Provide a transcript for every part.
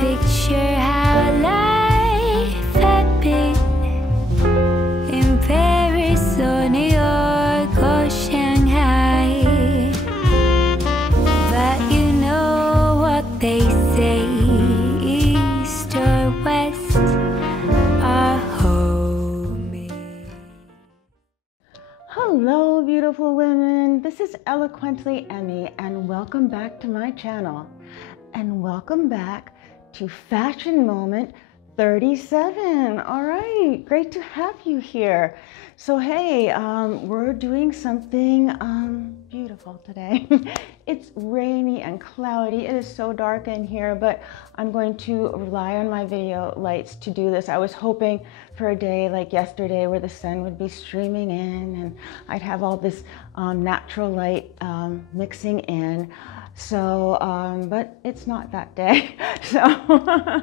Picture how life had been in Paris or New York or Shanghai. But you know what they say, east or west are home. Hello beautiful women, this is Eloquently Emmie and welcome back to my channel. And welcome back to Fashion Moment 37. All right, great to have you here. So hey, we're doing something beautiful today. It's rainy and cloudy. It is so dark in here, but I'm going to rely on my video lights to do this. I was hoping for a day like yesterday where the sun would be streaming in and I'd have all this natural light mixing in. So, but it's not that day. So,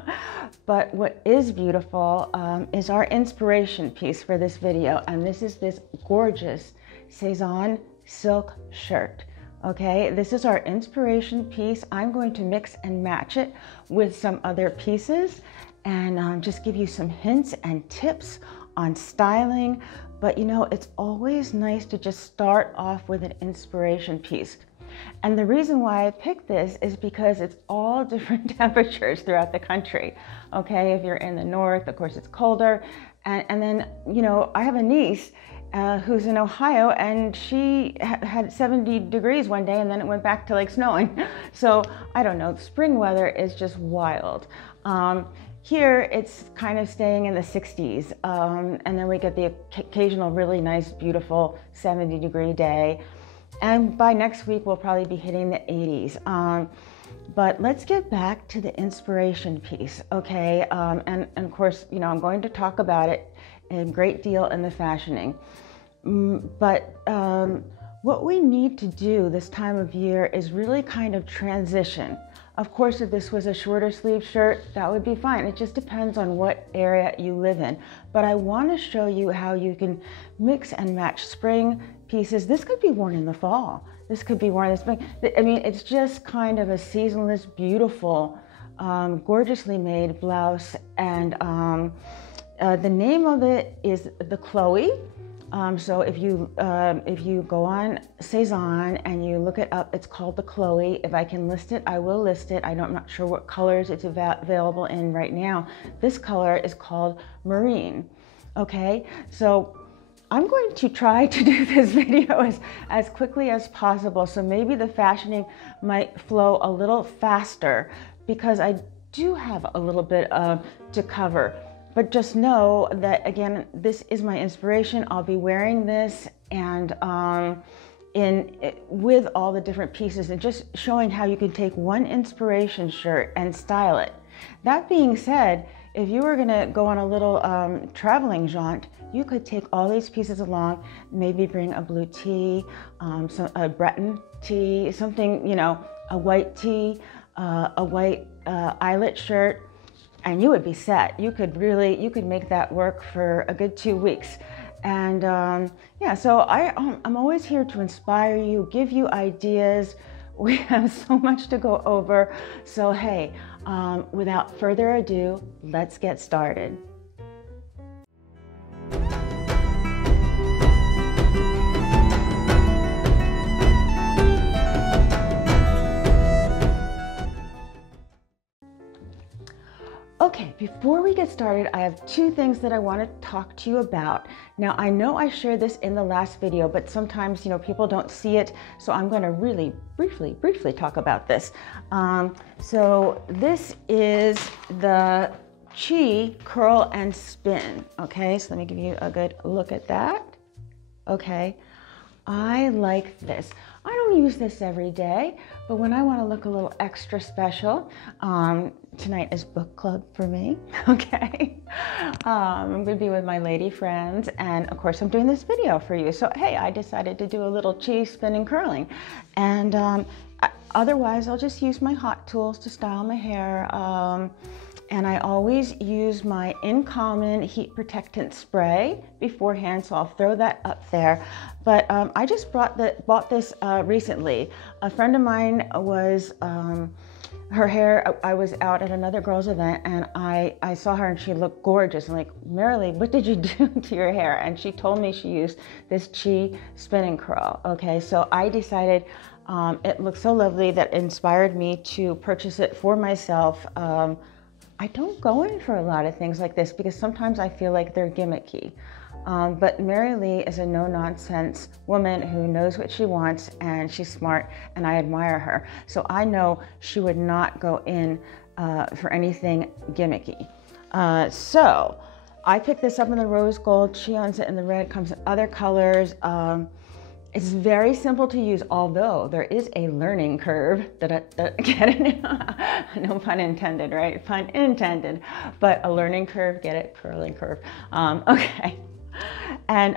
but what is beautiful is our inspiration piece for this video. And this is this gorgeous Sezane silk shirt. Okay, this is our inspiration piece. I'm going to mix and match it with some other pieces and just give you some hints and tips on styling. But you know, it's always nice to just start off with an inspiration piece. And the reason why I picked this is because it's all different temperatures throughout the country. Okay, if you're in the north, of course it's colder. And then, you know, I have a niece who's in Ohio and she had 70 degrees one day and then it went back to like snowing. So I don't know, spring weather is just wild. Here it's kind of staying in the 60s and then we get the occasional really nice, beautiful 70-degree day. And by next week, we'll probably be hitting the 80s. But let's get back to the inspiration piece, okay? And of course, you know, I'm going to talk about it a great deal in the fashioning. But what we need to do this time of year is really kind of transition. Of course, if this was a shorter sleeve shirt, that would be fine. It just depends on what area you live in. But I want to show you how you can mix and match spring pieces. This could be worn in the fall. This could be worn in the spring. I mean, it's just kind of a seasonless, beautiful, gorgeously made blouse. And the name of it is the Chloe. So if you go on Sezane and you look it up, it's called the Chloe. If I can list it, I will list it. I'm not sure what colors it's available in right now. This color is called Marine. Okay, so I'm going to try to do this video as quickly as possible. So maybe the fashioning might flow a little faster because I do have a little bit to cover. But just know that, again, this is my inspiration. I'll be wearing this and with all the different pieces and just showing how you can take one inspiration shirt and style it. That being said, if you were gonna go on a little traveling jaunt, you could take all these pieces along, maybe bring a blue tee, a Breton tee, something, you know, a white tee, a white eyelet shirt, and you would be set. You could make that work for a good 2 weeks. And yeah, so I'm always here to inspire you, give you ideas. We have so much to go over. So hey, without further ado, let's get started. Okay, before we get started, I have two things that I want to talk to you about. Now, I know I shared this in the last video, but sometimes, you know, people don't see it, so I'm going to really briefly talk about this. So this is the Chi Curl and Spin. Okay, so let me give you a good look at that. Okay, I like this. I don't use this every day, but when I want to look a little extra special, tonight is book club for me, okay? I'm gonna be with my lady friends, and of course I'm doing this video for you. So hey, I decided to do a little chi spinning curling. And otherwise, I'll just use my hot tools to style my hair. And I always use my In Common heat protectant spray beforehand, so I'll throw that up there. But I just bought this recently. A friend of mine was her hair, I was out at another girl's event and I saw her and she looked gorgeous. I'm like, Marilee, what did you do to your hair? And she told me she used this Chi spinning curl. Okay, so I decided it looked so lovely that it inspired me to purchase it for myself. I don't go in for a lot of things like this because sometimes I feel like they're gimmicky. But Marilee is a no-nonsense woman who knows what she wants and she's smart and I admire her. So I know she would not go in for anything gimmicky. So I picked this up in the rose gold. She owns it in the red, comes in other colors. It's very simple to use, although there is a learning curve. Get it? No pun intended, right? Pun intended. But a learning curve, get it? Curling curve. Okay. And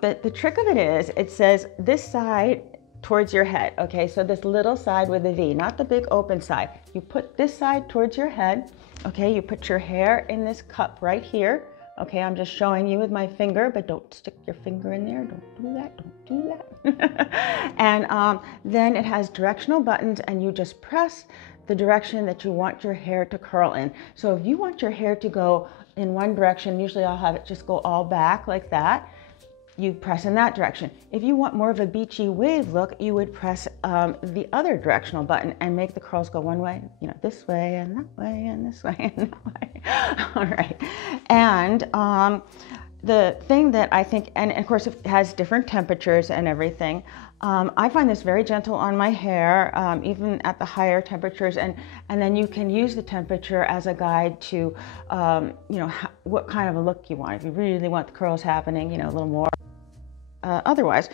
the trick of it is, it says this side towards your head. Okay, so this little side with a V, not the big open side. You put this side towards your head. Okay, you put your hair in this cup right here. Okay, I'm just showing you with my finger, but don't stick your finger in there. Don't do that, don't do that. And then it has directional buttons and you just press the direction that you want your hair to curl in. So if you want your hair to go in one direction, usually I'll have it just go all back like that. You press in that direction. If you want more of a beachy wave look, you would press the other directional button and make the curls go one way, you know, this way and that way and this way and that way. All right. And the thing that I think, and of course it has different temperatures and everything. I find this very gentle on my hair, even at the higher temperatures, and then you can use the temperature as a guide to, you know, what kind of a look you want. If you really want the curls happening, you know, a little more otherwise.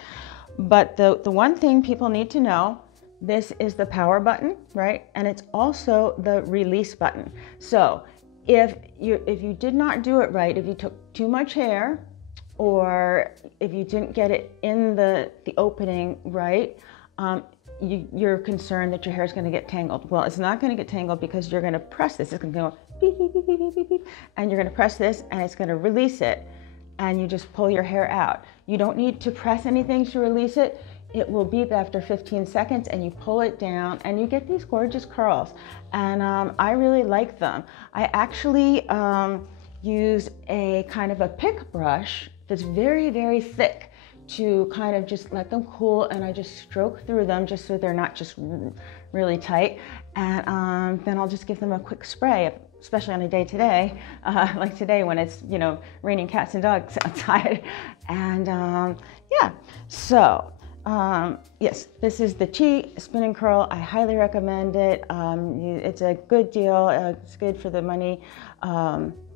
But the one thing people need to know, this is the power button, right? And it's also the release button. So if you did not do it right, if you took too much hair, or if you didn't get it in the opening right, you're concerned that your hair is going to get tangled. Well, it's not going to get tangled because you're going to press this. It's going to go beep, beep, beep, beep, beep, beep, beep, and you're going to press this and it's going to release it, and you just pull your hair out. You don't need to press anything to release it. It will beep after 15 seconds and you pull it down and you get these gorgeous curls. And I really like them. I actually use a kind of a pick brush that's very, very thick to kind of just let them cool, and I just stroke through them just so they're not just really tight. And then I'll just give them a quick spray, especially on a day today, like today when it's, you know, raining cats and dogs outside. And yeah, so yes, this is the Chi spinning curl. I highly recommend it. It's a good deal. It's good for the money.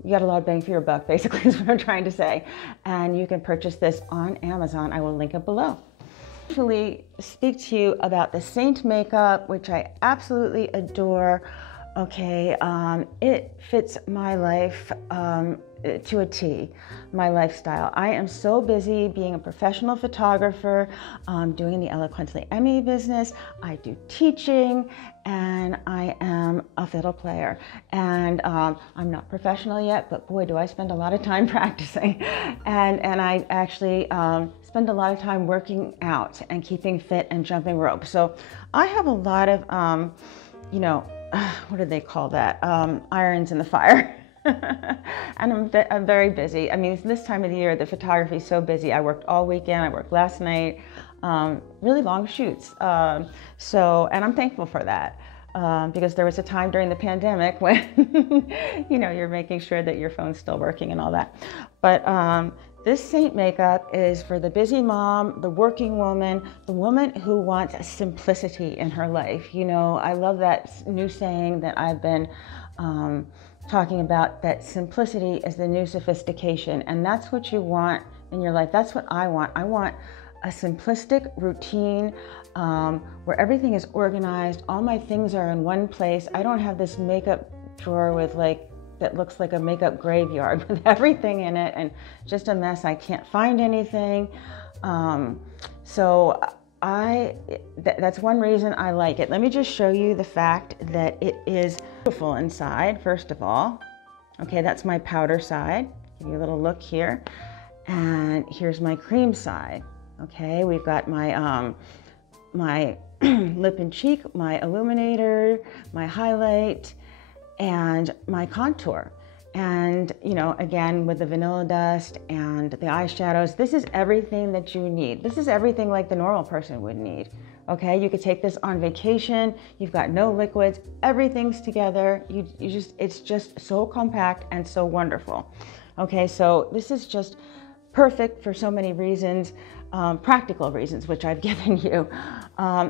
You got a lot of bang for your buck, basically, is what I'm trying to say. And you can purchase this on Amazon. I will link it below. Actually, speak to you about the SEINT Makeup, which I absolutely adore. Okay, it fits my life to a T, my lifestyle. I am so busy being a professional photographer, doing the Eloquently Emmie business. I do teaching, and I am a fiddle player. And I'm not professional yet, but boy, do I spend a lot of time practicing. And I actually spend a lot of time working out and keeping fit and jumping rope. So I have a lot of, you know, what do they call that? Irons in the fire. And I'm very busy. I mean, this time of the year, the photography is so busy. I worked all weekend, I worked last night, really long shoots. And I'm thankful for that. Because there was a time during the pandemic when, you know, you're making sure that your phone's still working and all that. But this SEINT Makeup is for the busy mom, the working woman, the woman who wants simplicity in her life. You know, I love that new saying that I've been talking about, that simplicity is the new sophistication. And that's what you want in your life. That's what I want. I want a simplistic routine where everything is organized. All my things are in one place. I don't have this makeup drawer with that looks like a makeup graveyard with everything in it and just a mess. I can't find anything. So that's one reason I like it. Let me just show you the fact that it is beautiful inside, first of all. Okay, that's my powder side. Give you a little look here. And here's my cream side. Okay, we've got my my lip and cheek, my illuminator, my highlight, and my contour. And, you know, again, with the vanilla dust and the eyeshadows, this is everything that you need. This is everything like the normal person would need. Okay, you could take this on vacation. You've got no liquids, everything's together. It's just so compact and so wonderful. Okay, so this is just perfect for so many reasons, practical reasons, which I've given you.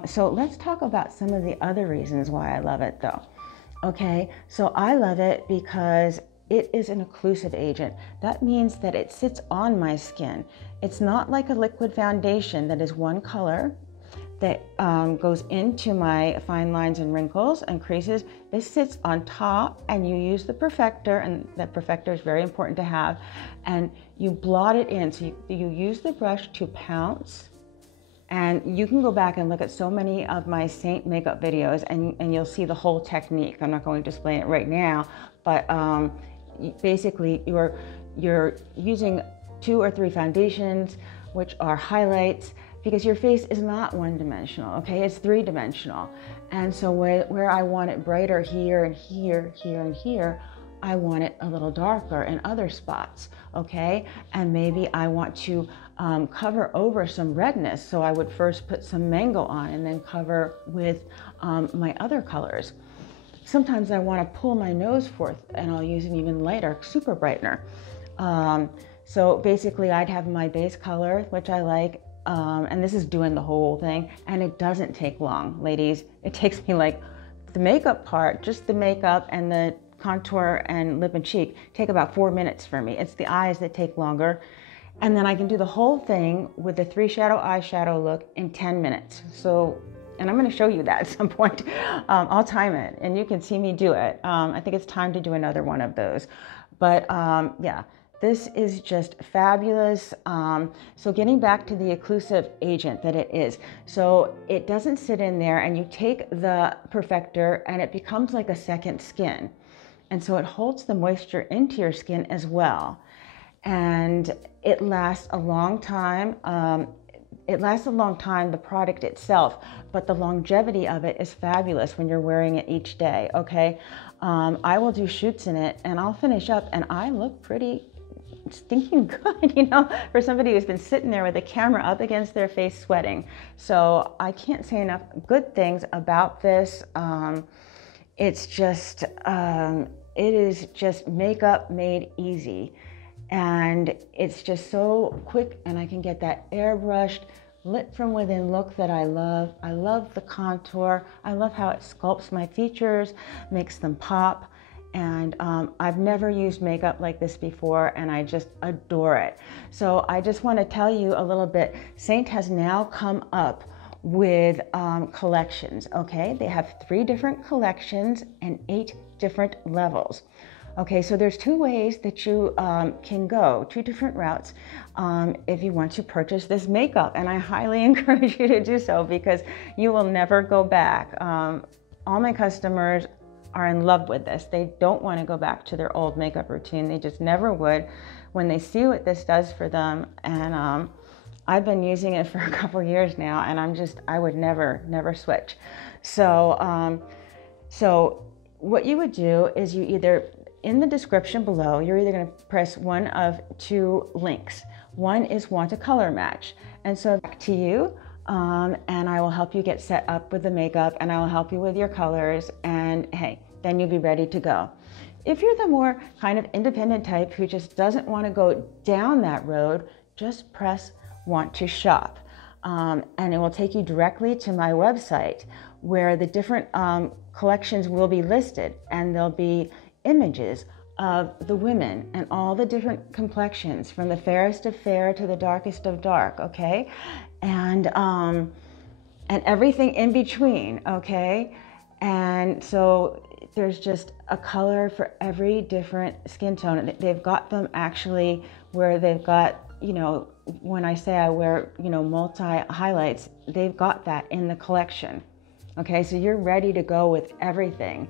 So let's talk about some of the other reasons why I love it though. Okay, so I love it because it is an occlusive agent. That means that it sits on my skin. It's not like a liquid foundation that is one color that goes into my fine lines and wrinkles and creases. This sits on top, and you use the perfector, and that perfector is very important to have, and you blot it in. So you use the brush to pounce, and you can go back and look at so many of my SEINT makeup videos, and you'll see the whole technique. I'm not going to explain it right now, but basically you're using 2 or 3 foundations, which are highlights, because your face is not one-dimensional, okay? It's 3-dimensional. And so where I want it brighter here and here, here and here, I want it a little darker in other spots, okay? And maybe I want to cover over some redness, so I would first put some mango on and then cover with my other colors. Sometimes I want to pull my nose forth, and I'll use an even lighter super brightener. So basically I'd have my base color, which I like, and this is doing the whole thing, and it doesn't take long, ladies. It takes me like the makeup part, just the makeup and the contour and lip and cheek take about 4 minutes for me. It's the eyes that take longer. And then I can do the whole thing with the 3-shadow eyeshadow look in 10 minutes. So, and I'm gonna show you that at some point. I'll time it and you can see me do it. I think it's time to do another one of those. But yeah, this is just fabulous. So getting back to the occlusive agent that it is. So it doesn't sit in there, and you take the perfector and it becomes like a second skin. And so it holds the moisture into your skin as well. And it lasts a long time. The product itself, but the longevity of it is fabulous when you're wearing it each day, okay? I will do shoots in it and I'll finish up and I look pretty stinking good, you know, for somebody who's been sitting there with the camera up against their face sweating. So I can't say enough good things about this. It's just, it is just makeup made easy. And it's just so quick, and I can get that airbrushed, lit from within look that I love. I love the contour. I love how it sculpts my features, makes them pop. And I've never used makeup like this before, and I just adore it. So I just want to tell you a little bit. SEINT has now come up with collections, okay? They have 3 different collections and 8 different levels. Okay, so there's 2 ways that you can go, 2 different routes if you want to purchase this makeup, and I highly encourage you to do so because you will never go back. All my customers are in love with this. They don't want to go back to their old makeup routine. They just never would when they see what this does for them. And I've been using it for a couple years now, and I would never switch. So, so what you would do is you either, in the description below, you're either going to press one of 2 links. One is want a color match. And so back to you, and I will help you get set up with the makeup, and I will help you with your colors, and hey, then you'll be ready to go. If you're the more kind of independent type who just doesn't want to go down that road, just press want to shop. And it will take you directly to my website where the different collections will be listed, and there'll be images of the women and all the different complexions, from the fairest of fair to the darkest of dark, okay? And everything in between, okay? And so there's just a color for every different skin tone. They've got them actually where they've got, you know, when I say I wear, you know, multi highlights, they've got that in the collection, okay? So you're ready to go with everything.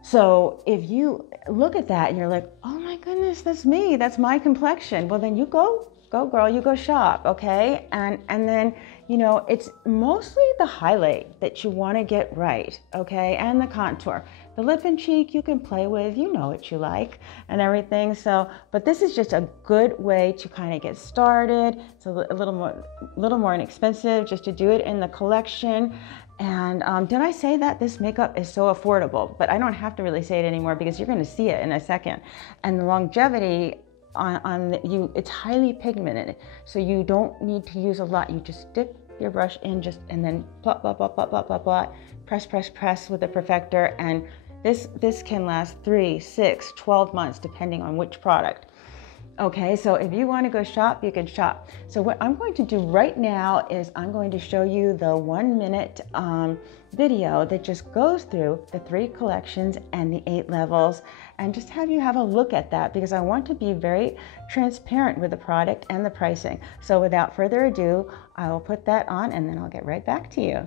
So if you look at that and you're like, oh my goodness, that's me, that's my complexion. Well, then you go girl, you go shop, okay? And then you know, it's mostly the highlight that you want to get right, okay, and the contour. The lip and cheek you can play with, you know what you like and everything. So, but this is just a good way to kind of get started. It's a little more inexpensive just to do it in the collection. And did I say that this makeup is so affordable? But I don't have to really say it anymore because you're going to see it in a second. And the longevity it's highly pigmented, so you don't need to use a lot. You just dip your brush in and then plop, plop, plop, plop, plop, plop, plop, press, press, press with the perfector. And this can last 3, 6, 12 months depending on which product. Okay, so if you want to go shop, you can shop. So what I'm going to do right now is I'm going to show you the 1-minute video that just goes through the 3 collections and the 8 levels, and just have you have a look at that because I want to be very transparent with the product and the pricing. So without further ado, I will put that on and then I'll get right back to you.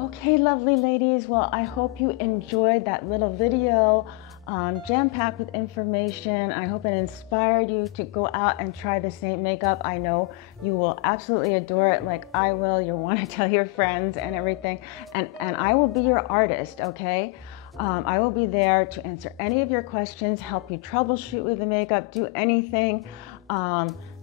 Okay, lovely ladies, well, I hope you enjoyed that little video, jam-packed with information. I hope it inspired you to go out and try the SEINT makeup. I know you will absolutely adore it like I will. You'll want to tell your friends and everything, and I will be your artist, okay? I will be there to answer any of your questions, help you troubleshoot with the makeup, do anything.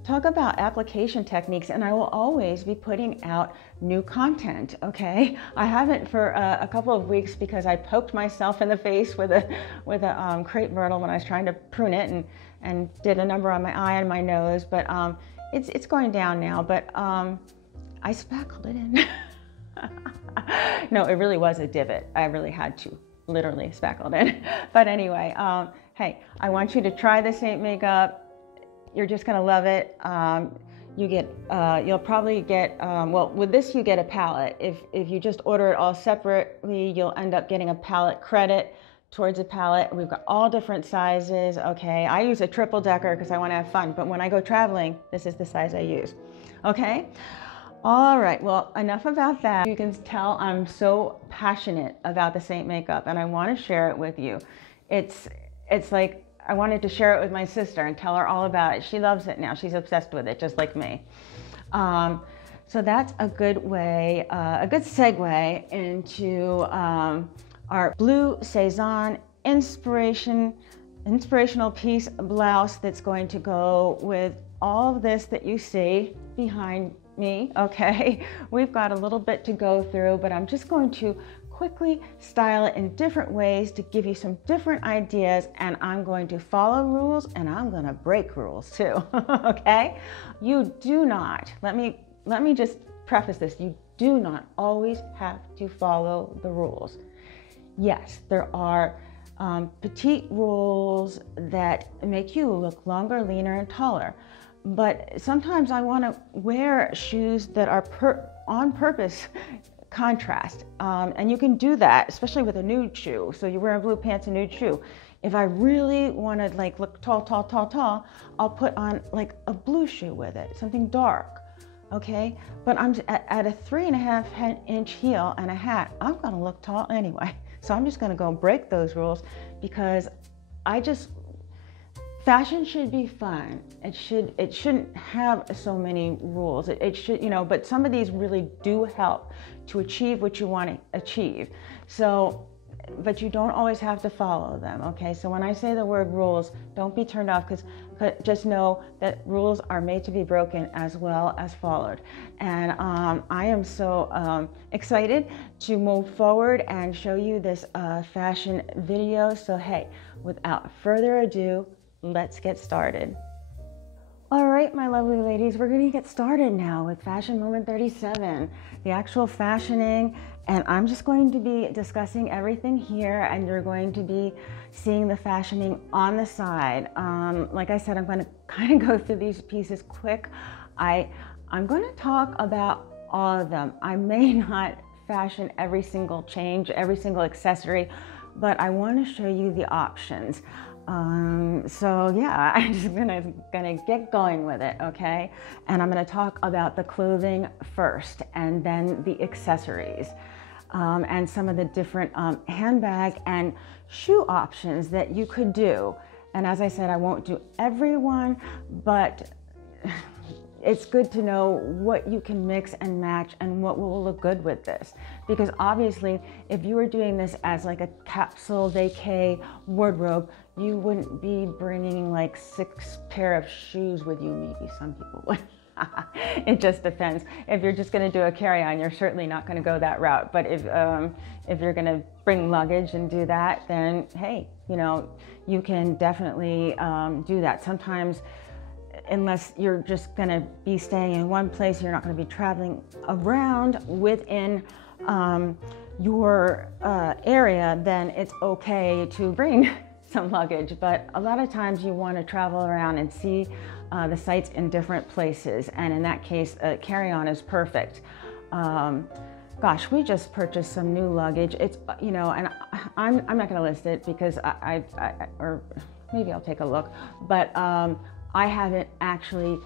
Talk about application techniques, and I will always be putting out new content, okay? I haven't for a couple of weeks because I poked myself in the face with a crepe myrtle when I was trying to prune it and did a number on my eye and my nose, but it's going down now, but I spackled it in. No, it really was a divot. I really had to literally spackle it in. But anyway, hey, I want you to try the SEINT makeup. You're just gonna love it. You'll probably get, well, with this you get a palette. If you just order it all separately, you'll end up getting a palette credit towards a palette. We've got all different sizes, okay? I use a triple decker because I wanna have fun, but when I go traveling, this is the size I use, okay? All right, well, enough about that. You can tell I'm so passionate about the SEINT makeup and I wanna share it with you. It's like, I wanted to share it with my sister and tell her all about it. She loves it now. She's obsessed with it, just like me. So that's a good way, a good segue into our blue Sezane inspirational piece blouse that's going to go with all of this that you see behind me, okay? We've got a little bit to go through, but I'm just going to quickly style it in different ways to give you some different ideas, and I'm going to follow rules and I'm going to break rules too. Okay, you do not, let me just preface this, you do not always have to follow the rules. Yes, there are petite rules that make you look longer, leaner, and taller, but sometimes I want to wear shoes that are on purpose contrast, and you can do that, especially with a nude shoe. So you're wearing blue pants and nude shoe. If I really want to like look tall, I'll put on like a blue shoe with it, something dark, okay? But I'm at a 3.5-inch heel and a hat. I'm gonna look tall anyway. So I'm just gonna go break those rules because fashion should be fun. It shouldn't have so many rules. It should, you know, but some of these really do help to achieve what you want to achieve. So, but you don't always have to follow them, okay? So when I say the word rules, don't be turned off because but just know that rules are made to be broken as well as followed. And I am so excited to move forward and show you this fashion video. So hey, without further ado, let's get started. All right, my lovely ladies, we're gonna get started now with Fashion Moment 37, the actual fashioning, and I'm just going to be discussing everything here, and you're going to be seeing the fashioning on the side. Like I said, I'm gonna kind of go through these pieces quick. I'm gonna talk about all of them. I may not fashion every single change, every single accessory, but I wanna show you the options. So yeah, I'm just gonna get going with it, okay? And I'm gonna talk about the clothing first and then the accessories and some of the different handbag and shoe options that you could do. And as I said, I won't do every one, but it's good to know what you can mix and match and what will look good with this. Because obviously, if you were doing this as like a capsule vacay wardrobe, you wouldn't be bringing like 6 pair of shoes with you. Maybe some people would. It just depends. If you're just gonna do a carry-on, you're certainly not gonna go that route. But if you're gonna bring luggage and do that, then hey, you know, you can definitely do that. Sometimes, unless you're just gonna be staying in one place, you're not gonna be traveling around within your area, then it's okay to bring some luggage. But a lot of times you wanna travel around and see the sights in different places. And in that case, carry-on is perfect. Gosh, we just purchased some new luggage. It's, you know, and I'm not gonna list it because or maybe I'll take a look, but I haven't actually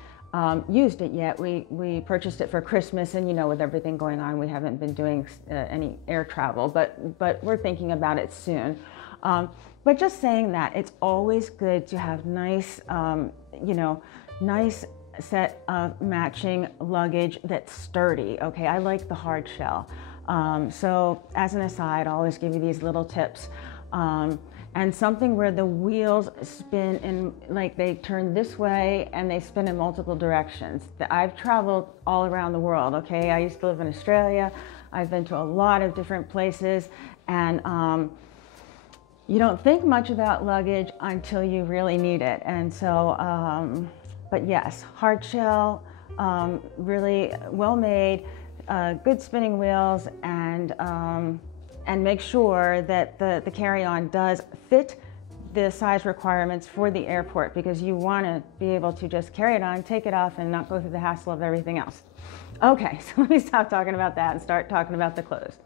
used it yet. We purchased it for Christmas, and you know, with everything going on, we haven't been doing any air travel, but we're thinking about it soon. But just saying that, it's always good to have nice, you know, nice set of matching luggage that's sturdy, okay? I like the hard shell. So as an aside, I'll always give you these little tips. And something where the wheels spin in, like they turn this way and they spin in multiple directions. I've traveled all around the world, okay? I used to live in Australia. I've been to a lot of different places, and you don't think much about luggage until you really need it. And so, but yes, hard shell, really well made, good spinning wheels, and make sure that the carry-on does fit the size requirements for the airport, because you want to be able to just carry it on, take it off, and not go through the hassle of everything else. Okay, so let me stop talking about that and start talking about the clothes.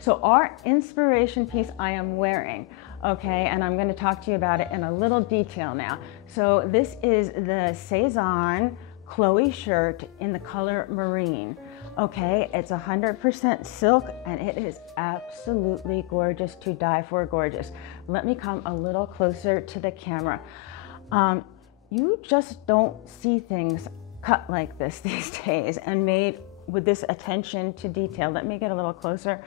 So our inspiration piece I am wearing, okay, and I'm going to talk to you about it in a little detail now. So this is the Sezane Chloe shirt in the color marine. Okay, it's 100% silk, and it is absolutely gorgeous, to die for gorgeous. Let me come a little closer to the camera. You just don't see things cut like this these days and made with this attention to detail. Let me get a little closer.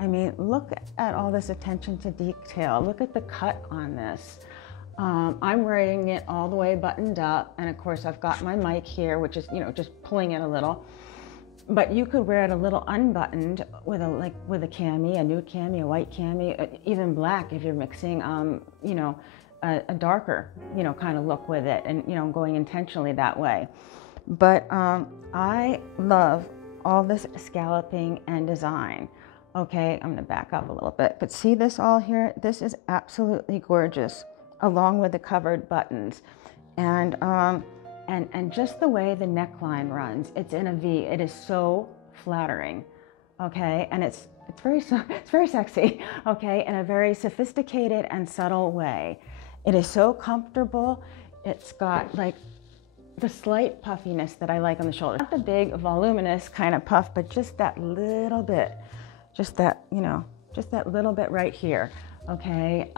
I mean, look at all this attention to detail. Look at the cut on this. I'm wearing it all the way buttoned up, and of course I've got my mic here, which is, you know, just pulling it a little. But you could wear it a little unbuttoned with a cami, a nude cami, a white cami, even black if you're mixing, you know, a darker, you know, kind of look with it, and, you know, going intentionally that way. But I love all this scalloping and design. Okay, I'm gonna back up a little bit, but see this all here? This is absolutely gorgeous, along with the covered buttons. And just the way the neckline runs, it's in a V. It is so flattering, okay? And it's very sexy, okay? In a very sophisticated and subtle way. It is so comfortable. It's got like the slight puffiness that I like on the shoulder. Not the big voluminous kind of puff, but just that little bit, just that, you know, just that little bit right here, okay?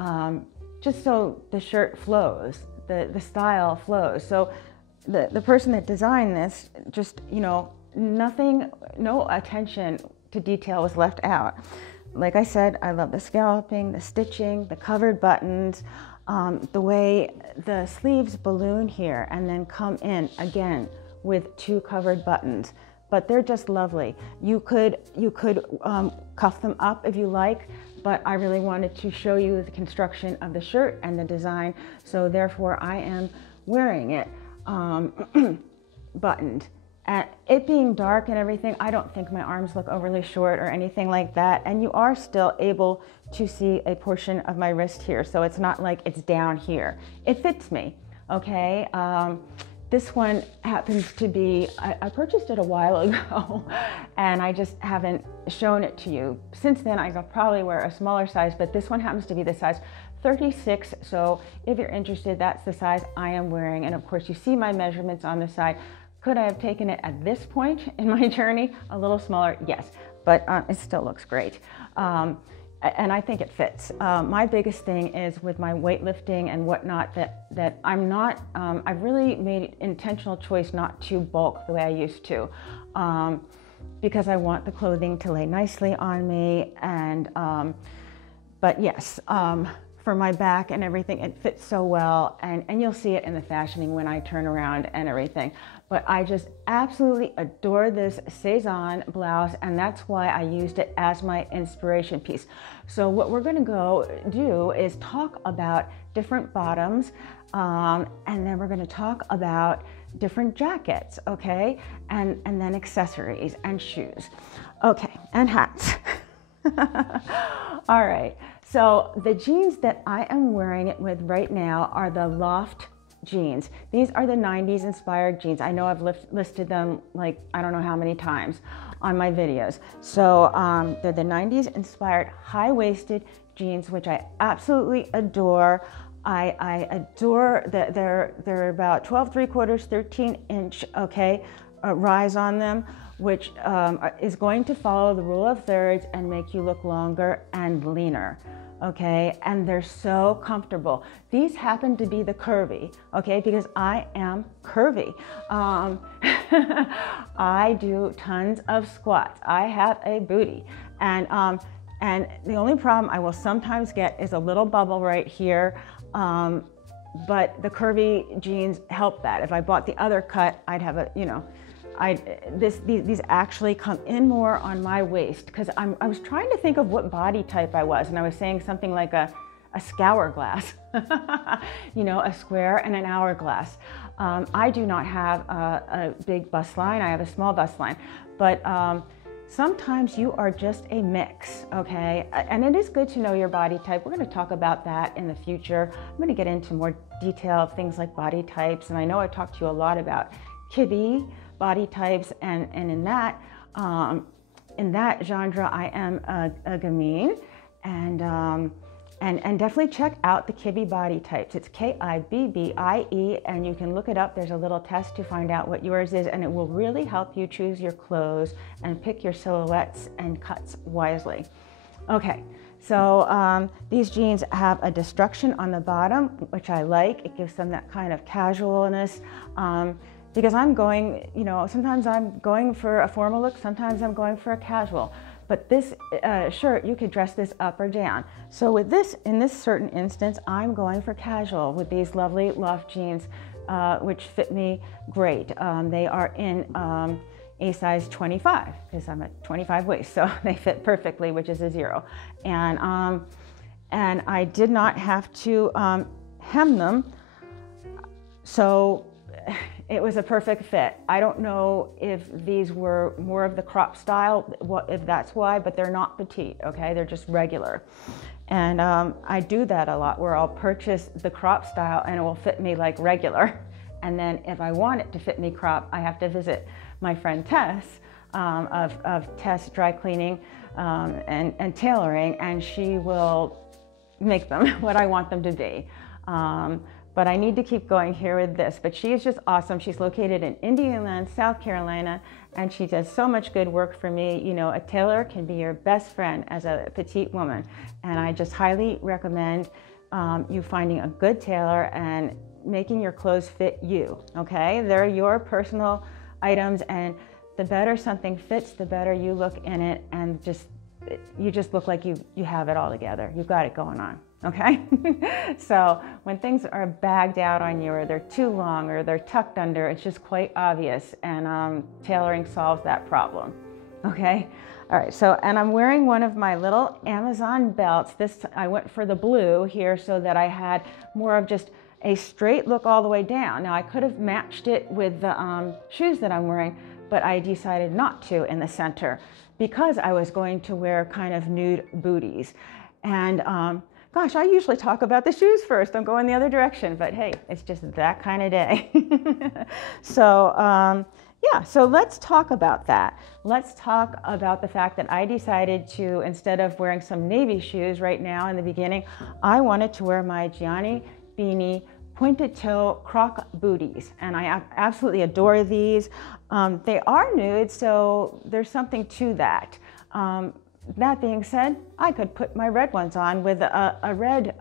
Just so the shirt flows, the style flows. So the person that designed this, just, you know, no attention to detail was left out. Like I said, I love the scalloping, the stitching, the covered buttons. The way the sleeves balloon here and then come in again with 2 covered buttons, but they're just lovely. You could cuff them up if you like, but I really wanted to show you the construction of the shirt and the design, so therefore I am wearing it buttoned. And it being dark and everything, I don't think my arms look overly short or anything like that, and you are still able to see a portion of my wrist here, so it's not like it's down here. It fits me, okay? This one happens to be, I purchased it a while ago and I just haven't shown it to you. Since then, I could probably wear a smaller size, but this one happens to be the size 36. So if you're interested, that's the size I am wearing. And of course, you see my measurements on the side. Could I have taken it at this point in my journey a little smaller? Yes, but it still looks great. And I think it fits. My biggest thing is with my weightlifting and whatnot that I'm not, I've really made an intentional choice not to bulk the way I used to, because I want the clothing to lay nicely on me. And, but yes, for my back and everything, it fits so well. And you'll see it in the fashioning when I turn around and everything. But I just absolutely adore this Sezane blouse, and that's why I used it as my inspiration piece. So what we're gonna go do is talk about different bottoms, and then we're gonna talk about different jackets, okay? And then accessories and shoes. Okay, and hats. All right, so the jeans that I am wearing it with right now are the Loft jeans. These are the 90s inspired jeans. I know I've listed them like I don't know how many times on my videos. So they're the 90s inspired high-waisted jeans, which I absolutely adore. I adore that they're about 12 3/4, 13 inch, okay, rise on them, which is going to follow the rule of thirds and make you look longer and leaner. Okay, and they're so comfortable. These happen to be the curvy, okay, because I am curvy. I do tons of squats. I have a booty, and the only problem I will sometimes get is a little bubble right here, but the curvy jeans help that. If I bought the other cut, I'd have a, you know, these actually come in more on my waist, because I was trying to think of what body type I was, and I was saying something like a scour glass, you know, a square and an hourglass. I do not have a big bust line. I have a small bust line, but sometimes you are just a mix, okay? And it is good to know your body type. We're going to talk about that in the future. I'm going to get into more detail of things like body types, and I know I talked to you a lot about kibby body types, and in that genre I am a gamine, and definitely check out the kibby body types. It's K-I-B-B-I-E, and you can look it up. There's a little test to find out what yours is, and it will really help you choose your clothes and pick your silhouettes and cuts wisely. Okay, so these jeans have a destruction on the bottom, which I like. It gives them that kind of casualness. Because I'm going, you know, sometimes I'm going for a formal look, sometimes I'm going for a casual. But this shirt, you could dress this up or down. So with this, in this certain instance, I'm going for casual with these lovely Loft jeans, which fit me great. They are in a size 25, because I'm a 25 waist, so they fit perfectly, which is a 0. And I did not have to hem them, so it was a perfect fit. I don't know if these were more of the crop style, if that's why, but they're not petite, okay? They're just regular. And I do that a lot, where I'll purchase the crop style and it will fit me like regular. And then if I want it to fit me crop, I have to visit my friend Tess of Tess Dry Cleaning and Tailoring, and she will make them what I want them to be. But I need to keep going here with this. But she is just awesome. She's located in Indiana, South Carolina, and she does so much good work for me. You know, a tailor can be your best friend as a petite woman. And I just highly recommend you finding a good tailor and making your clothes fit you, okay? They're your personal items, and the better something fits, the better you look in it, and just you just look like you have it all together. You've got it going on, okay? So when things are bagged out on you, or they're too long, or they're tucked under, it's just quite obvious, and tailoring solves that problem, okay? All right, so, and I'm wearing one of my little Amazon belts. This, I went for the blue here so that I had more of just a straight look all the way down. Now I could have matched it with the shoes that I'm wearing, but I decided not to in the center because I was going to wear kind of nude booties. And gosh, I usually talk about the shoes first. I'm going the other direction, but hey, it's just that kind of day. So yeah, so let's talk about that. Let's talk about the fact that I decided to, instead of wearing some navy shoes right now in the beginning, I wanted to wear my Gianni Bini pointed toe croc booties, and I absolutely adore these. They are nude, so there's something to that. That being said, I could put my red ones on with a red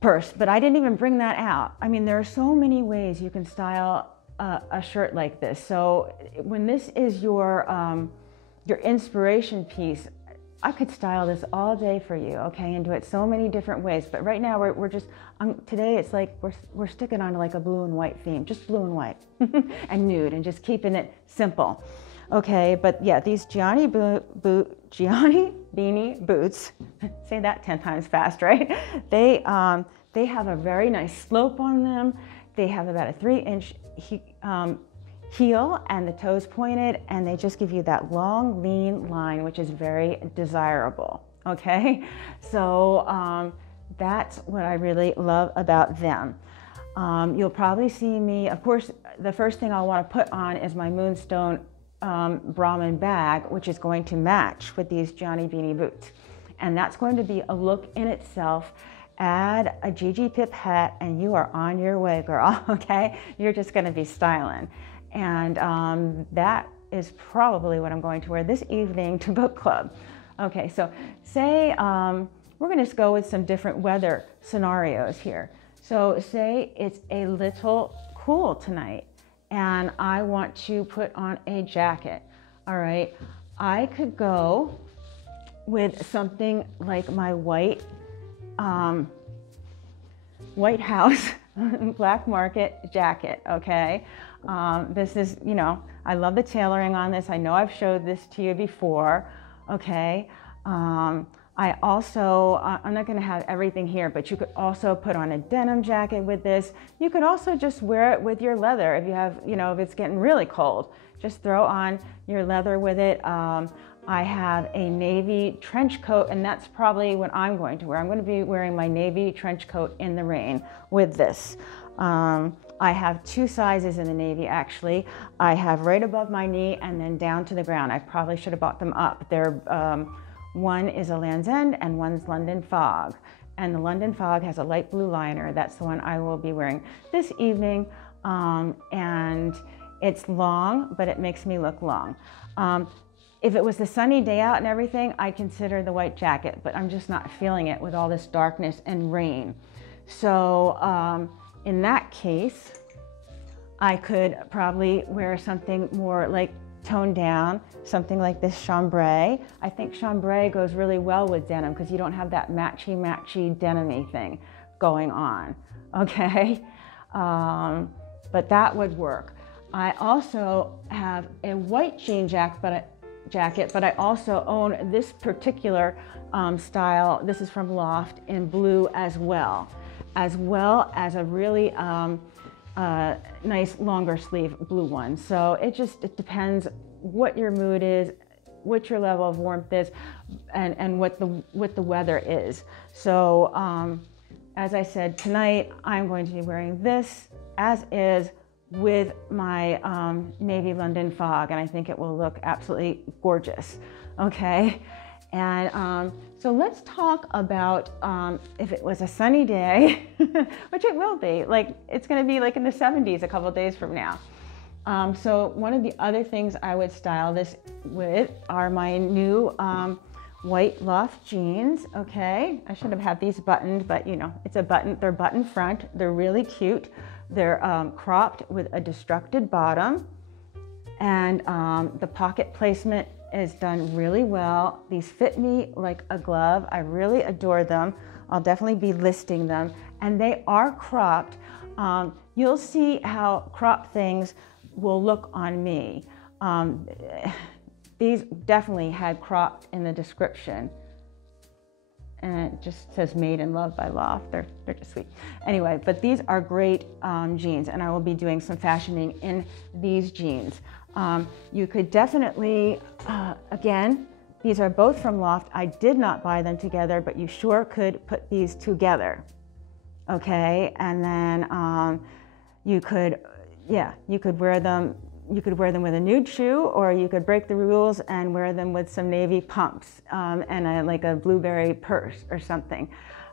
purse, but I didn't even bring that out. I mean, there are so many ways you can style a shirt like this. So when this is your inspiration piece, I could style this all day for you, okay, and do it so many different ways. But right now we're just, today it's like we're sticking on like a blue and white theme, just blue and white and nude, and just keeping it simple. Okay, but yeah, these Gianni Bini boots, say that 10 times fast, right? They have a very nice slope on them. They have about a 3-inch heel, and the toes pointed, and they just give you that long, lean line, which is very desirable, okay? So that's what I really love about them. You'll probably see me, of course, the first thing I'll want to put on is my Moonstone Brahmin bag, which is going to match with these Gianni Bini boots. And that's going to be a look in itself. Add a GIGI Pip hat and you are on your way, girl, okay? You're just gonna be styling. And that is probably what I'm going to wear this evening to book club. Okay, so say, we're gonna just go with some different weather scenarios here. So say it's a little cool tonight and I want to put on a jacket, all right? I could go with something like my White House Black Market jacket, okay? This is, you know, I love the tailoring on this. I know I've showed this to you before, okay? I also, I'm not gonna have everything here, but you could also put on a denim jacket with this. You could also just wear it with your leather if you have, you know, if it's getting really cold. Just throw on your leather with it. I have a navy trench coat, and that's probably what I'm going to wear. I'm going to be wearing my navy trench coat in the rain with this. I have 2 sizes in the navy, actually. I have right above my knee and then down to the ground. I probably should have bought them up. They're, one is a Land's End and one's London Fog. And the London Fog has a light blue liner. That's the one I will be wearing this evening. And it's long, but it makes me look long. If it was a sunny day out and everything, I consider the white jacket, but I'm just not feeling it with all this darkness and rain. So in that case, I could probably wear something more like toned down, something like this chambray. I think chambray goes really well with denim because you don't have that matchy denim-y thing going on, okay? But that would work. I also have a white jean jacket, but I also own this particular style. This is from Loft in blue as well as a really nice longer sleeve blue one. So it depends what your mood is, what your level of warmth is, and what the weather is. So as I said, tonight I'm going to be wearing this as is with my navy London Fog, and I think it will look absolutely gorgeous, okay? And so let's talk about if it was a sunny day, which it will be, like it's gonna be like in the 70s a couple of days from now. So one of the other things I would style this with are my new white Loft jeans, okay? I should have had these buttoned, but you know, it's a button, they're button front, they're really cute. They're cropped with a destructed bottom, and the pocket placement is done really well. These fit me like a glove. I really adore them. I'll definitely be listing them, and they are cropped. You'll see how cropped things will look on me. These definitely had cropped in the description, and it just says made in love by Loft. They're just sweet. Anyway, but these are great jeans, and I will be doing some fashioning in these jeans. You could definitely, again, these are both from Loft. I did not buy them together, but you sure could put these together, okay? And then you could wear them. You could wear them with a nude shoe, or you could break the rules and wear them with some navy pumps and like a blueberry purse or something.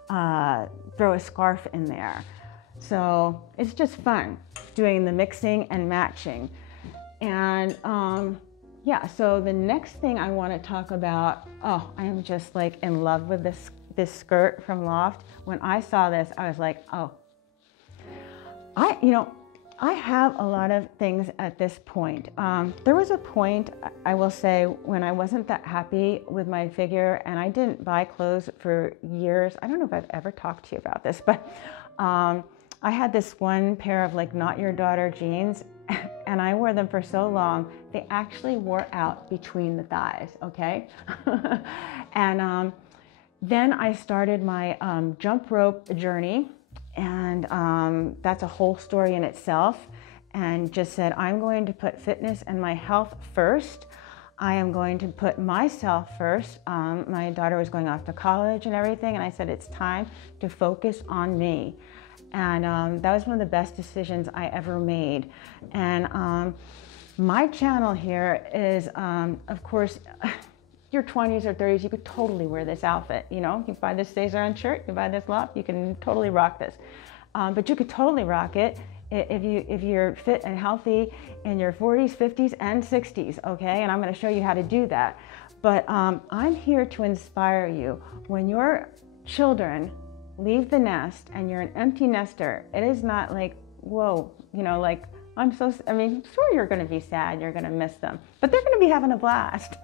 Throw a scarf in there. So it's just fun doing the mixing and matching. And yeah, so the next thing I want to talk about, oh, I am just like in love with this skirt from Loft. When I saw this, I was like, oh, I have a lot of things at this point. There was a point, I will say, when I wasn't that happy with my figure and I didn't buy clothes for years. I don't know if I've ever talked to you about this, but I had this one pair of like Not Your Daughter jeans, and I wore them for so long, they actually wore out between the thighs, okay? And then I started my jump rope journey, and that's a whole story in itself, and just said, I'm going to put fitness and my health first. I am going to put myself first. My daughter was going off to college and everything, and I said, it's time to focus on me. And that was one of the best decisions I ever made. And my channel here is, of course, your 20s or 30s, you could totally wear this outfit. You know, you buy this Sezane shirt, you buy this Loft, you can totally rock this. But you could totally rock it if you're fit and healthy in your 40s, 50s, and 60s, okay? And I'm gonna show you how to do that. But I'm here to inspire you. When your children leave the nest and you're an empty nester, it is not like, whoa, you know, like, I mean, sure, you're gonna be sad, you're gonna miss them, but they're gonna be having a blast.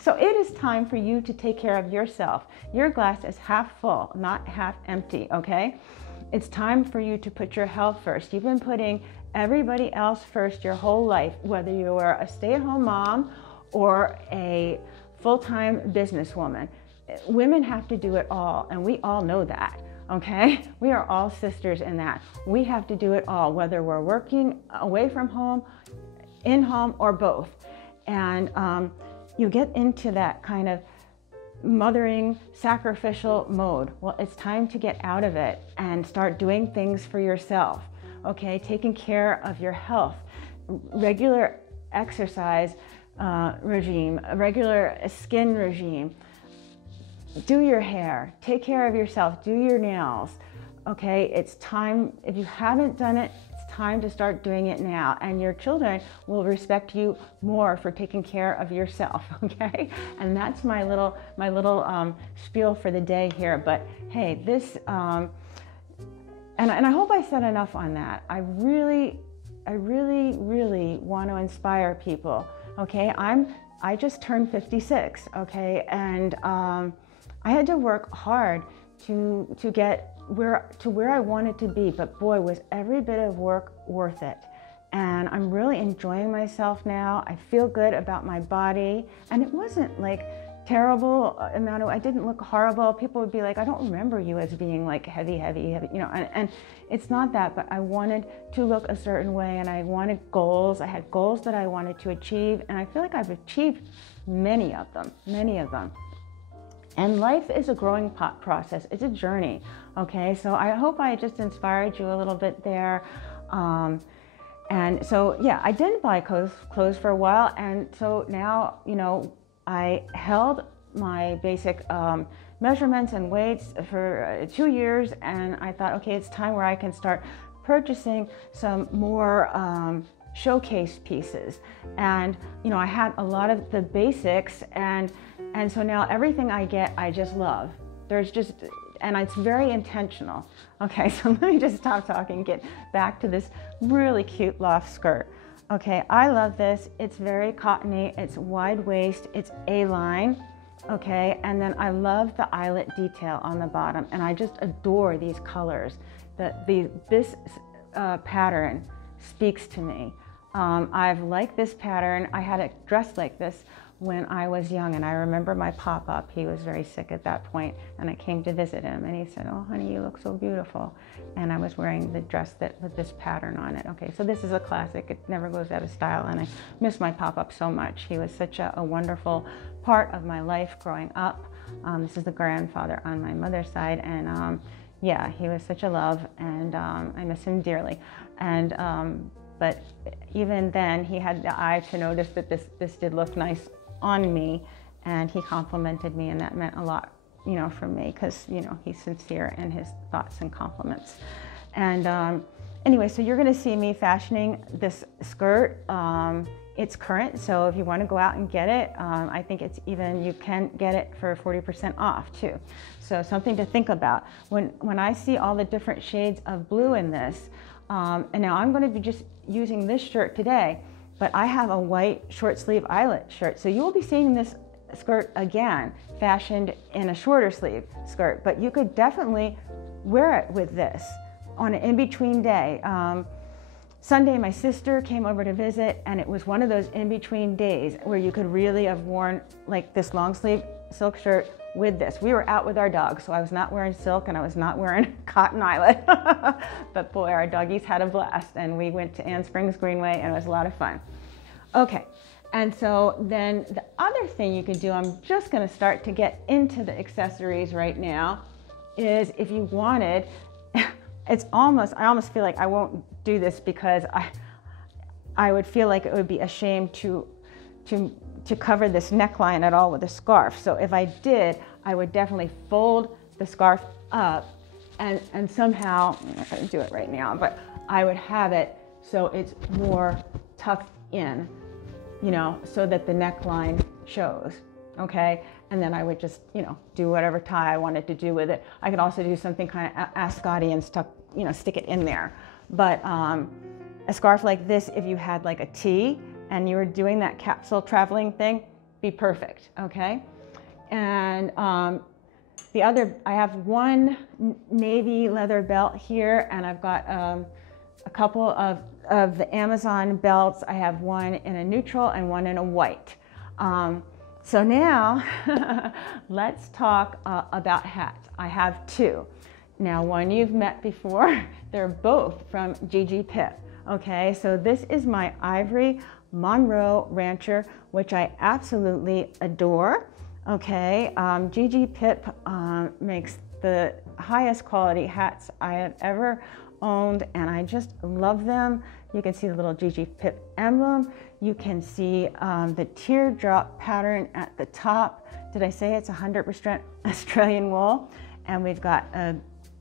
So it is time for you to take care of yourself. Your glass is half full, not half empty, okay? It's time for you to put your health first. You've been putting everybody else first your whole life, whether you are a stay-at-home mom or a full-time businesswoman. Women have to do it all, and we all know that, okay? We are all sisters in that. We have to do it all, whether we're working away from home, in home, or both. And you get into that kind of mothering, sacrificial mode. Well, it's time to get out of it and start doing things for yourself, okay? Taking care of your health, regular exercise regime, a regular skin regime. Do your hair, take care of yourself, do your nails, okay? It's time, if you haven't done it, it's time to start doing it now, and your children will respect you more for taking care of yourself, okay? And that's my little spiel for the day here. But hey, this, and I hope I said enough on that. I really want to inspire people, okay? I just turned 56, okay? And I had to work hard to get where I wanted to be, but boy, was every bit of work worth it. And I'm really enjoying myself now. I feel good about my body, and it wasn't like terrible amount of, I didn't look horrible. People would be like, I don't remember you as being like heavy, you know, and it's not that, but I wanted to look a certain way, and I wanted goals. I had goals that I wanted to achieve, and I feel like I've achieved many of them. And life is a growing process. It's a journey, okay? So I hope I just inspired you a little bit there. And so, yeah, I didn't buy clothes for a while. And so now, you know, I held my basic measurements and weights for 2 years. And I thought, okay, it's time where I can start purchasing some more showcase pieces. And, you know, I had a lot of the basics, and so now everything I get, I just love. And it's very intentional. Okay, so let me just stop talking and get back to this really cute Loft skirt. Okay, I love this. It's very cottony, it's wide waist, it's A-line. Okay, and then I love the eyelet detail on the bottom, and I just adore these colors. This pattern speaks to me. I've liked this pattern. I had a dress like this when I was young, and I remember my pop-up. He was very sick at that point, and I came to visit him, and he said, "Oh, honey, you look so beautiful." And I was wearing the dress with this pattern on it. Okay, so this is a classic. It never goes out of style, and I miss my pop-up so much. He was such a wonderful part of my life growing up. This is the grandfather on my mother's side, and yeah, he was such a love, and I miss him dearly. And but even then, he had the eye to notice that this did look nice on me, and he complimented me, and that meant a lot, you know, for me, because, you know, he's sincere in his thoughts and compliments. And anyway, so you're going to see me fashioning this skirt. It's current, so if you want to go out and get it, I think it's even, you can get it for 40% off too. So something to think about. When I see all the different shades of blue in this, and now I'm going to be just using this shirt today, but I have a white short sleeve eyelet shirt. So you will be seeing this skirt again, fashioned in a shorter sleeve skirt, but you could definitely wear it with this on an in-between day. Sunday, my sister came over to visit, and it was one of those in-between days where you could really have worn like this long sleeve silk shirt with this. We were out with our dogs, so I was not wearing silk and I was not wearing cotton eyelet. But boy, our doggies had a blast, and we went to Ann Springs Greenway, and it was a lot of fun. Okay, and so then the other thing you could do, I'm just gonna start to get into the accessories right now, is if you wanted, I almost feel like I won't do this because I would feel like it would be a shame to cover this neckline at all with a scarf. So if I did, I would definitely fold the scarf up and somehow, I'm not gonna do it right now, but I would have it so it's more tucked in, you know, so that the neckline shows, okay? And then I would just, you know, do whatever tie I wanted to do with it. I could also do something kind of ascot-y and stuff, you know, stick it in there. But a scarf like this, if you had like a tee and you were doing that capsule traveling thing, be perfect, okay? And the other, I have one navy leather belt here, and I've got a couple of the Amazon belts. I have one in a neutral and one in a white. So now let's talk about hats. I have two. Now, one you've met before. They're both from GIGI Pip. Okay, so this is my ivory Monroe Rancher, which I absolutely adore. Okay, GIGI Pip makes the highest quality hats I have ever owned, and I just love them. You can see the little GIGI Pip emblem. You can see the teardrop pattern at the top. Did I say it's 100% Australian wool? And we've got a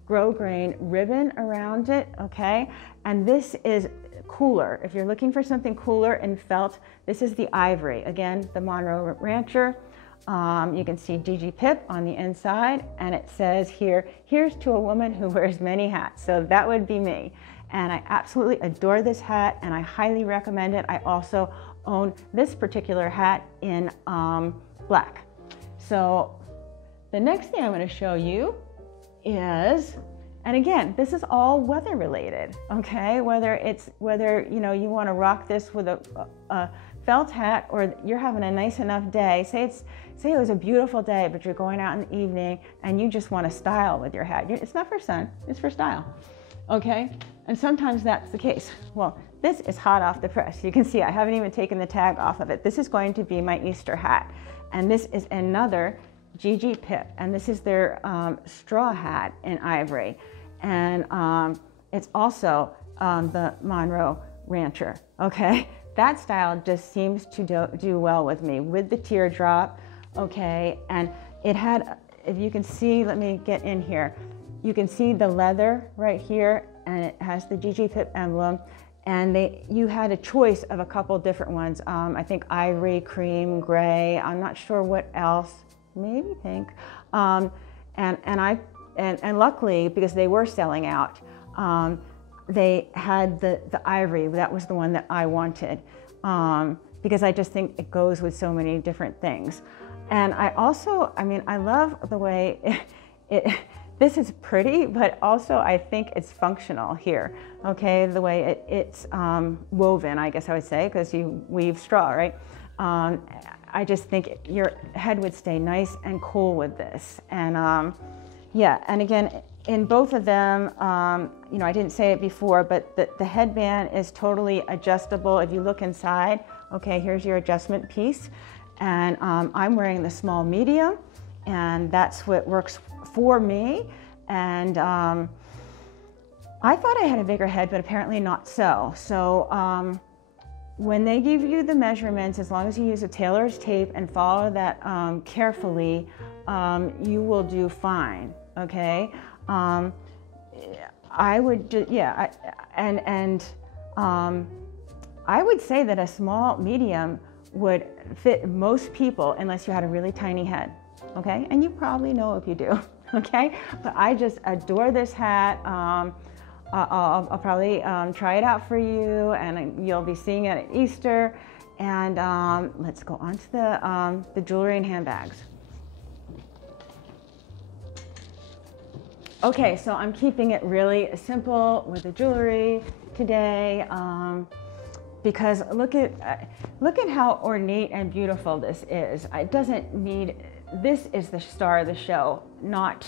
grosgrain ribbon around it, okay? And this is cooler. If you're looking for something cooler in felt, this is the ivory. Again, the Monroe Rancher. You can see GIGI Pip on the inside, and it says here, "Here's to a woman who wears many hats." So that would be me. And I absolutely adore this hat, and I highly recommend it. I also own this particular hat in black. So the next thing I'm going to show you is, and again, this is all weather related, okay? Whether you know, you want to rock this with a felt hat, or you're having a nice enough day. Say it was a beautiful day, but you're going out in the evening and you just want to style with your hat. It's not for sun, it's for style, okay? And sometimes that's the case. Well, this is hot off the press. You can see I haven't even taken the tag off of it. This is going to be my Easter hat. And this is another GIGI Pip, and this is their straw hat in ivory. And it's also the Monroe Rancher, okay? That style just seems to do well with me, with the teardrop, okay? And it had, if you can see, let me get in here. You can see the leather right here, and it has the GIGI Pip emblem. And you had a choice of a couple different ones. I think ivory, cream, gray. I'm not sure what else, maybe pink. And luckily, because they were selling out, they had the ivory. That was the one that I wanted, because I just think it goes with so many different things. And I also, I mean, I love the way this is pretty, but also I think it's functional here, okay? The way it's woven, I guess I would say, because you weave straw, right? I just think your head would stay nice and cool with this. And yeah, and again, in both of them, you know, I didn't say it before, but the headband is totally adjustable. If you look inside, okay, here's your adjustment piece. And I'm wearing the small medium, and that's what works for me. And I thought I had a bigger head, but apparently not so. So when they give you the measurements, as long as you use a tailor's tape and follow that carefully, you will do fine, okay? I would, yeah, I would say that a small medium would fit most people unless you had a really tiny head, okay? And you probably know if you do, okay? But I just adore this hat. I'll probably try it out for you, and you'll be seeing it at Easter. And let's go on to the jewelry and handbags. Okay, so I'm keeping it really simple with the jewelry today, because look at how ornate and beautiful this is. It doesn't need, this is the star of the show, not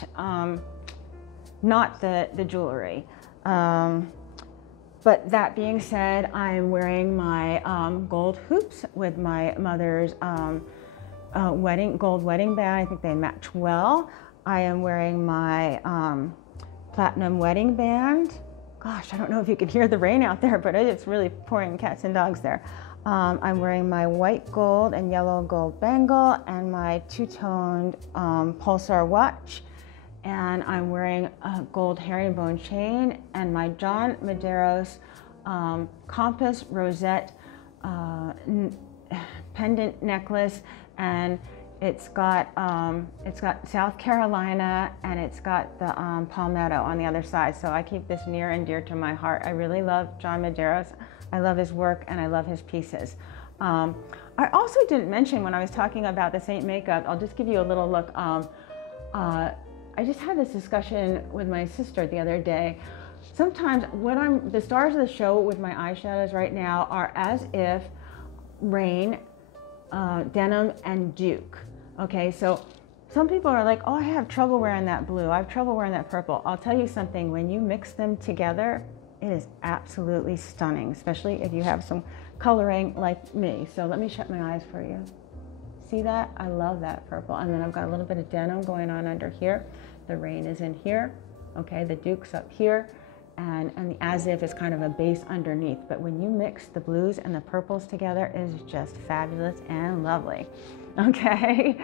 the jewelry. But that being said, I'm wearing my gold hoops with my mother's gold wedding band. I think they match well. I am wearing my platinum wedding band. Gosh, I don't know if you can hear the rain out there, but it's really pouring cats and dogs there. I'm wearing my white gold and yellow gold bangle and my two-toned pulsar watch. And I'm wearing a gold herringbone chain and my John Medeiros compass rosette pendant necklace, and it's got South Carolina, and it's got the palmetto on the other side. So I keep this near and dear to my heart. I really love John Medeiros. I love his work and I love his pieces. I also didn't mention when I was talking about the SEINT Makeup, I'll just give you a little look. I just had this discussion with my sister the other day. Sometimes when the stars of the show with my eyeshadows right now are as if Rain, Denim, and Duke. Okay, so some people are like, oh, I have trouble wearing that blue. I have trouble wearing that purple. I'll tell you something, when you mix them together, it is absolutely stunning, especially if you have some coloring like me. So let me shut my eyes for you. See that? I love that purple. And then I've got a little bit of denim going on under here. The Rain is in here. Okay, the Duke's up here. And the as if is kind of a base underneath. But when you mix the blues and the purples together, it is just fabulous and lovely. Okay,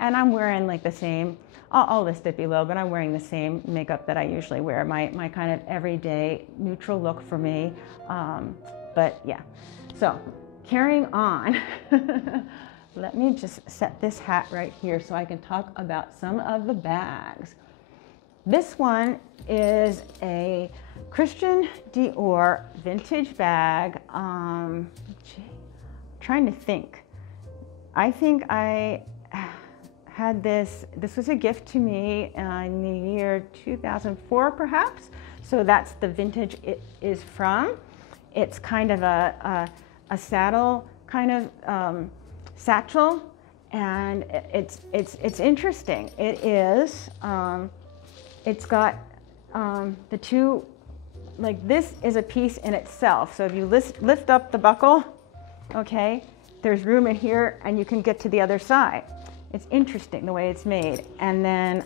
and I'm wearing like the same, I'll list it below, but I'm wearing the same makeup that I usually wear, my kind of everyday neutral look for me. But yeah, so carrying on, let me just set this hat right here so I can talk about some of the bags. This one is a Christian Dior vintage bag. Trying to think. I think I had this was a gift to me in the year 2004 perhaps. So that's the vintage it is from. It's kind of a saddle kind of satchel, and it's interesting. It is, it's got the two, like this is a piece in itself. So if you lift up the buckle, okay, there's room in here and you can get to the other side. It's interesting the way it's made. And then,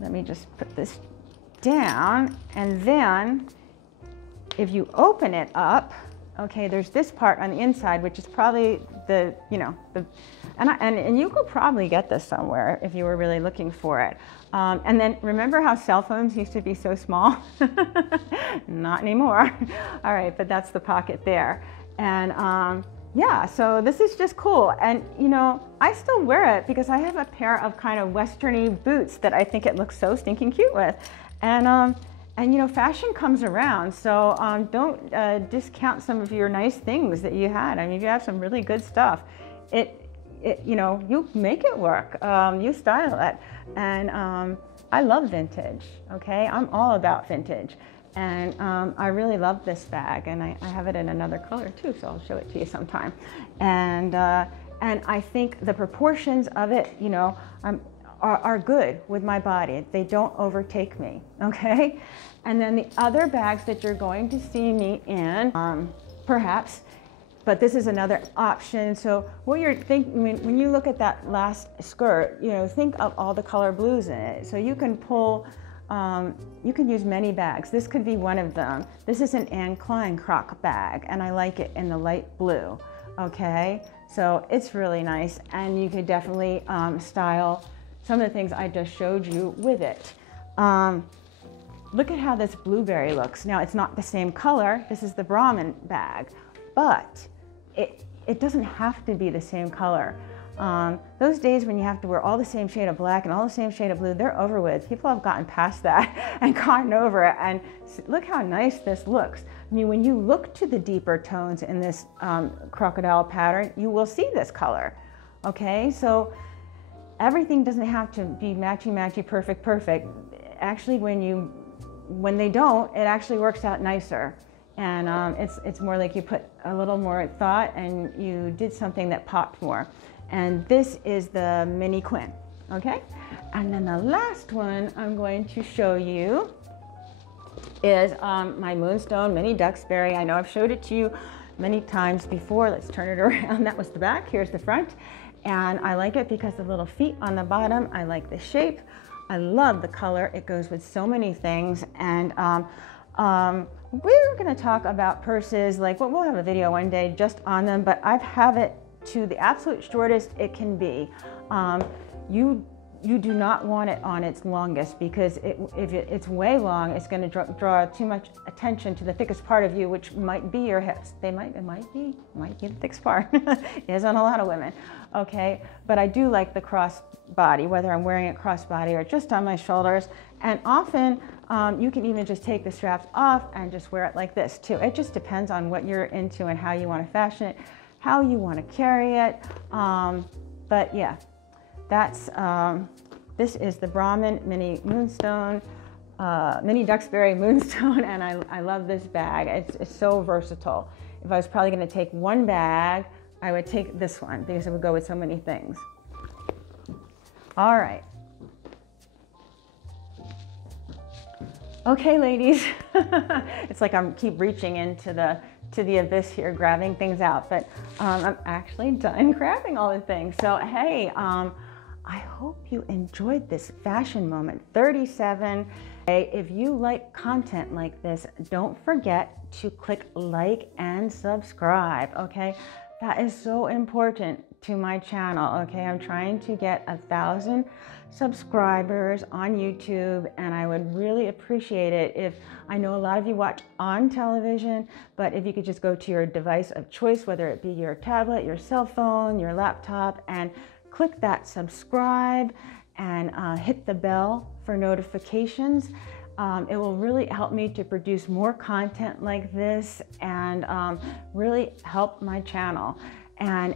let me just put this down. And then if you open it up, okay, there's this part on the inside, which is probably the, you know, and you could probably get this somewhere if you were really looking for it. And then remember how cell phones used to be so small? Not anymore. All right, but that's the pocket there. And yeah, so this is just cool. And you know, I still wear it because I have a pair of kind of westerny boots that I think it looks so stinking cute with. And And you know, fashion comes around, so don't discount some of your nice things that you had. I mean, you have some really good stuff. You know, you make it work. You style it, and I love vintage. Okay, I'm all about vintage, and I really love this bag, and I have it in another color too, so I'll show it to you sometime. And I think the proportions of it, you know, are good with my body. They don't overtake me, okay? And then the other bags that you're going to see me in, perhaps, but this is another option. So what you're thinking, when you look at that last skirt, you know, think of all the color blues in it. So you can pull, you can use many bags. This could be one of them. This is an Klein croc bag, and I like it in the light blue, okay? So it's really nice, and you could definitely style some of the things I just showed you with it. Look at how this blueberry looks. Now, it's not the same color. This is the Brahmin bag, but it doesn't have to be the same color. Those days when you have to wear all the same shade of black and all the same shade of blue, they're over with. People have gotten past that and gotten over it. And look how nice this looks. I mean, when you look to the deeper tones in this crocodile pattern, you will see this color, okay? So everything doesn't have to be matchy, perfect. Actually, when they don't, it actually works out nicer. And it's more like you put a little more thought and you did something that popped more. And this is the mini Quinn, okay? And then the last one I'm going to show you is my Moonstone Mini Duxbury. I know I've showed it to you many times before. Let's turn it around. That was the back, here's the front. And I like it because the little feet on the bottom, I like the shape. I love the color. It goes with so many things. And we're gonna talk about purses, like, well, we'll have a video one day just on them, but I have it to the absolute shortest it can be. You do not want it on its longest, because if it's way long, it's going to draw too much attention to the thickest part of you, which might be your hips. It might be the thickest part. It is on a lot of women, okay? But I do like the cross body, whether I'm wearing it cross body or just on my shoulders. And often you can even just take the straps off and just wear it like this too. It just depends on what you're into and how you want to fashion it, how you want to carry it. But yeah. That's, this is the Brahmin Mini Moonstone, Mini Duxbury Moonstone, and I love this bag. It's so versatile. If I was probably gonna take one bag, I would take this one because it would go with so many things. All right. Okay, ladies. It's like I'm keep reaching into the abyss here, grabbing things out, but I'm actually done grabbing all the things. So, hey, I hope you enjoyed this fashion moment 37. If you like content like this, don't forget to click like and subscribe, okay? That is so important to my channel, okay? I'm trying to get 1,000 subscribers on YouTube, and I would really appreciate it if, I know a lot of you watch on television, but if you could just go to your device of choice, whether it be your tablet, your cell phone, your laptop, and click that subscribe and hit the bell for notifications. It will really help me to produce more content like this and really help my channel. And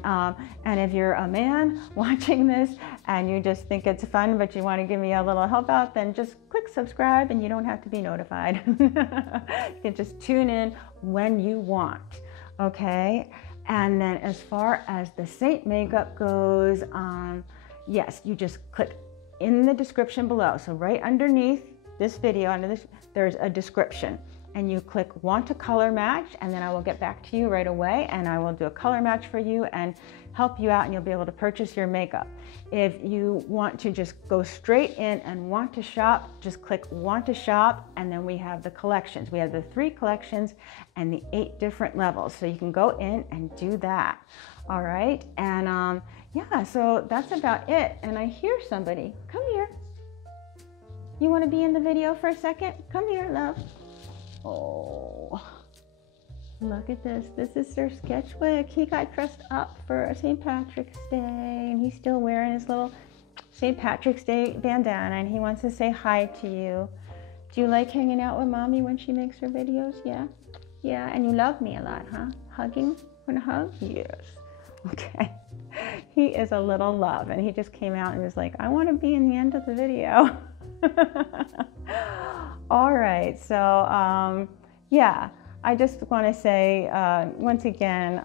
if you're a man watching this and you just think it's fun, but you want to give me a little help out, then just click subscribe and you don't have to be notified. You can just tune in when you want, okay? And then as far as the SEINT Makeup goes, yes, you just click in the description below. So right underneath this video, under this, there's a description. And you click want to color match, and then I will get back to you right away and I will do a color match for you and help you out, and you'll be able to purchase your makeup. If you want to just go straight in and want to shop, just click want to shop, and then we have the collections. We have the 3 collections and the 8 different levels. So you can go in and do that. All right, and yeah, so that's about it. And I hear somebody, come here. You wanna be in the video for a second? Come here, love. Oh, look at this. This is Sir Sketchwick. He got dressed up for St. Patrick's Day, and he's still wearing his little St. Patrick's Day bandana, and he wants to say hi to you Do you like hanging out with mommy when she makes her videos? Yeah? Yeah, and you love me a lot, huh? Hugging? Want to hug? Yes. Okay. He is a little love, and he just came out and was like, I want to be in the end of the video. All right, so yeah, I just want to say once again,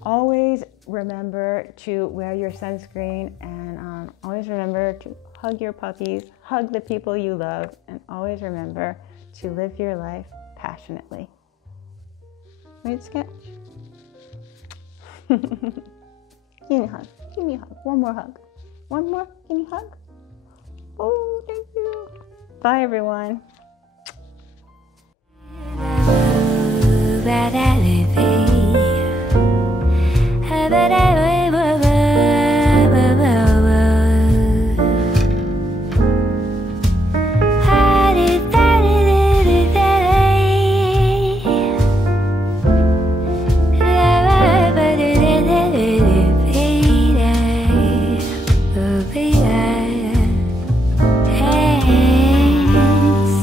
always remember to wear your sunscreen, and always remember to hug your puppies, hug the people you love, and always remember to live your life passionately. Right, Sketch? Give me a hug. Give me a hug. One more hug. One more. Give me a hug. Oh, thank you. Bye, everyone.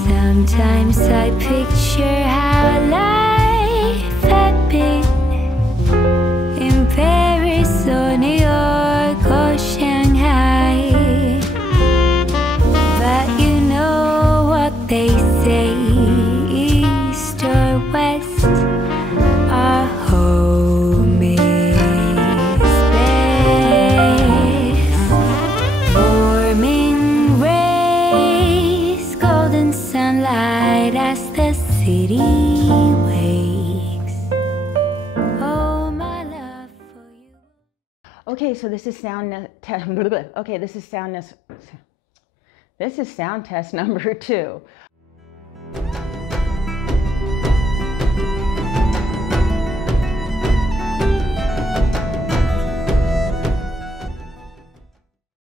Sometimes I picture how life had been in Paris or New York or Shanghai. But you know what they say, east or west, our home is best. Warming rays, golden sunlight as the city wakes. Oh, my love for you. Okay, so this is sound test. Okay, this is sound test number 2.